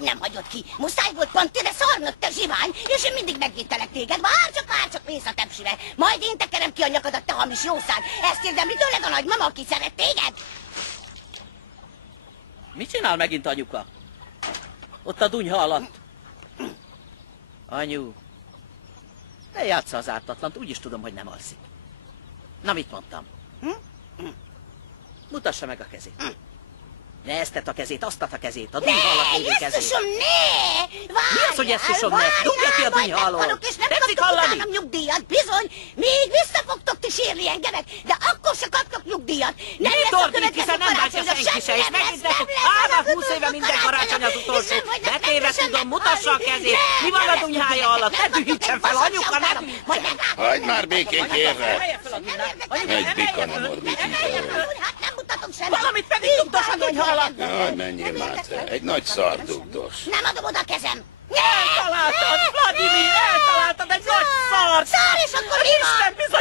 hogy nem hagyod ki. Muszáj volt pont ide szornod, te zsivány, és én mindig megvédtelek téged. Várj csak mész a tepsibe. Majd én tekerem ki a nyakadat, te hamis jószág. Ezt érdemli tőled a nagymama, aki szeret téged? Mit csinál megint anyuka? Ott a dunyha alatt. Anyu, ne játssza az ártatlant, úgyis tudom, hogy nem alszik. Na, mit mondtam? Mutassa meg a kezét. Ne ezt a kezét, azt a kezét, a dunyha alatt lévő kezét. Jesszusom, ne! Várjál, Mi az, hogy jesszusom, ne? Dugja ki a dunyha alól. Tetszik hallani? Nyugdíjat, bizony, még vissza fogtok ti sírni engemet, de akkor se kaptok nyugdíjat. Nem Mi lesz a tordít, hiszen nem bántja karácsonyra, senki se, és semmi nem megint lesz, nekünk nem lesz 20 éve minden karácsony az utolsó. Betéve tudom, mutassa a kezét. Nem, Mi van nem a lesz dunyhája nyugdíjat, alatt? Ne nem dühítsen kaptok fel, egy anyuka, baszat ne sem dühítsen. majd meglátod. Hagyd már békén, kérlek! Emelje fel a dunyhát. Anyuka, Egy bika nem emelje ordít fel. itt el. Hát nem mutatom semmit. Valamit pedig dugdos a dunyha alatt. Jaj, menjél már te, egy nagy szardugdos. Nem adom oda a kezem. Eltaláltad, Vladimir, eltaláltad egy nagy szart! Szár, és akkor mi van? Isten bizony